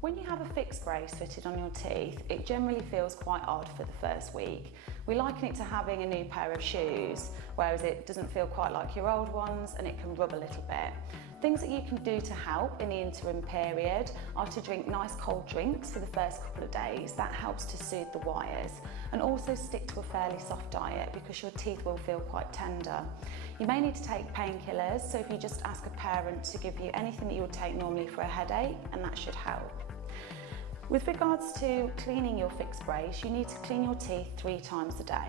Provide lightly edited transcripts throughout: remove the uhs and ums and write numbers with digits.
When you have a fixed brace fitted on your teeth, it generally feels quite odd for the first week. We liken it to having a new pair of shoes, whereas it doesn't feel quite like your old ones and it can rub a little bit. Things that you can do to help in the interim period are to drink nice cold drinks for the first couple of days. That helps to soothe the wires, and also stick to a fairly soft diet because your teeth will feel quite tender. You may need to take painkillers, so if you just ask a parent to give you anything that you would take normally for a headache, and that should help. With regards to cleaning your fixed brace, you need to clean your teeth 3 times a day.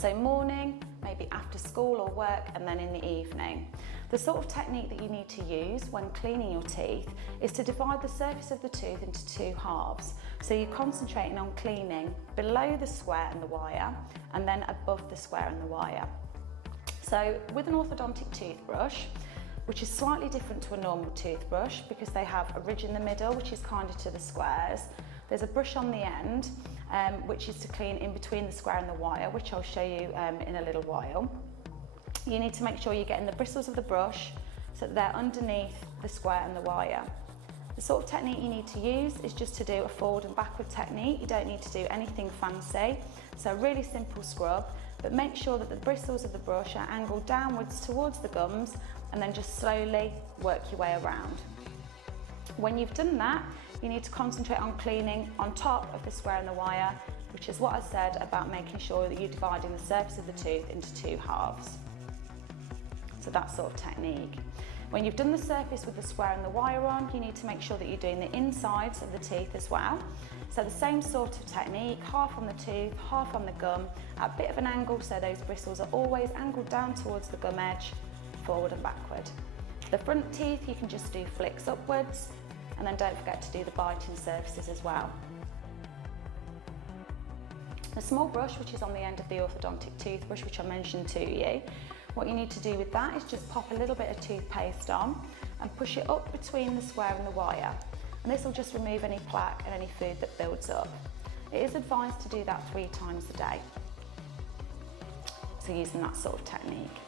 So morning, maybe after school or work, and then in the evening. The sort of technique that you need to use when cleaning your teeth is to divide the surface of the tooth into 2 halves. So you're concentrating on cleaning below the square and the wire, and then above the square and the wire. So with an orthodontic toothbrush, which is slightly different to a normal toothbrush because they have a ridge in the middle, which is kinder to the squares. There's a brush on the end, which is to clean in between the square and the wire, which I'll show you in a little while. You need to make sure you're getting the bristles of the brush so that they're underneath the square and the wire. The sort of technique you need to use is just to do a forward and backward technique. You don't need to do anything fancy. So a really simple scrub, but make sure that the bristles of the brush are angled downwards towards the gums, and then just slowly work your way around. When you've done that, you need to concentrate on cleaning on top of the square and the wire, which is what I said about making sure that you're dividing the surface of the tooth into 2 halves. So that sort of technique. When you've done the surface with the square and the wire on, you need to make sure that you're doing the insides of the teeth as well. So the same sort of technique, half on the tooth, half on the gum, at a bit of an angle so those bristles are always angled down towards the gum edge, forward and backward. The front teeth you can just do flicks upwards, and then don't forget to do the biting surfaces as well. The small brush, which is on the end of the orthodontic toothbrush, which I mentioned to you, what you need to do with that is just pop a little bit of toothpaste on and push it up between the square and the wire. And this will just remove any plaque and any food that builds up. It is advised to do that 3 times a day. So using that sort of technique.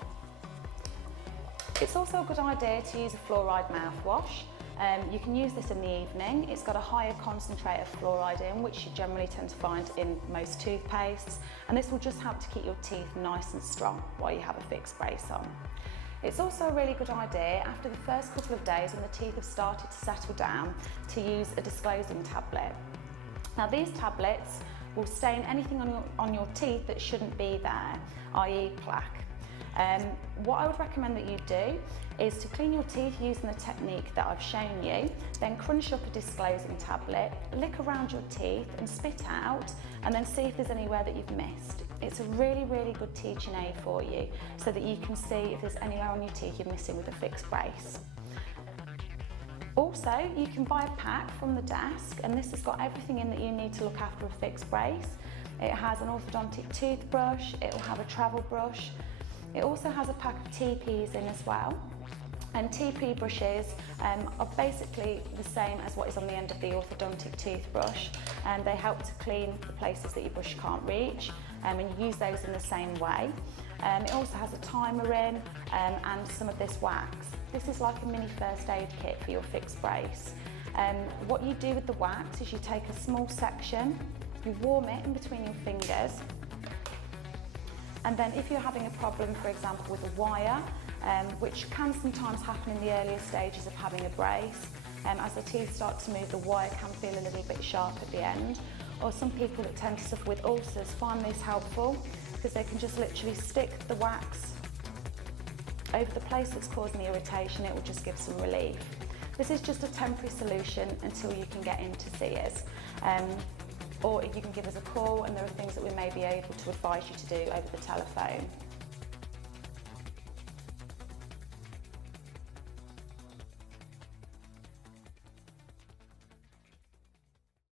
It's also a good idea to use a fluoride mouthwash. You can use this in the evening. It's got a higher concentrate of fluoride in, which you generally tend to find in most toothpastes, and this will just help to keep your teeth nice and strong while you have a fixed brace on. It's also a really good idea after the first couple of days when the teeth have started to settle down to use a disclosing tablet. Now these tablets will stain anything on your teeth that shouldn't be there, i.e. plaque. What I would recommend that you do is to clean your teeth using the technique that I've shown you, then crunch up a disclosing tablet, lick around your teeth and spit out, and then see if there's anywhere that you've missed. It's a really, really good teaching aid for you so that you can see if there's anywhere on your teeth you're missing with a fixed brace. Also, you can buy a pack from the desk, and this has got everything in that you need to look after a fixed brace. It has an orthodontic toothbrush, it will have a travel brush. It also has a pack of TPs in as well. And TP brushes are basically the same as what is on the end of the orthodontic toothbrush, and they help to clean the places that your brush can't reach, and you use those in the same way. It also has a timer in and some of this wax. This is like a mini first aid kit for your fixed brace. What you do with the wax is you take a small section, you warm it in between your fingers, and then if you're having a problem, for example, with a wire, which can sometimes happen in the earlier stages of having a brace, as the teeth start to move, the wire can feel a little bit sharp at the end. Or some people that tend to suffer with ulcers find this helpful because they can just literally stick the wax over the place that's causing the irritation. It will just give some relief. This is just a temporary solution until you can get in to see us. Or you can give us a call, and there are things that we may be able to advise you to do over the telephone.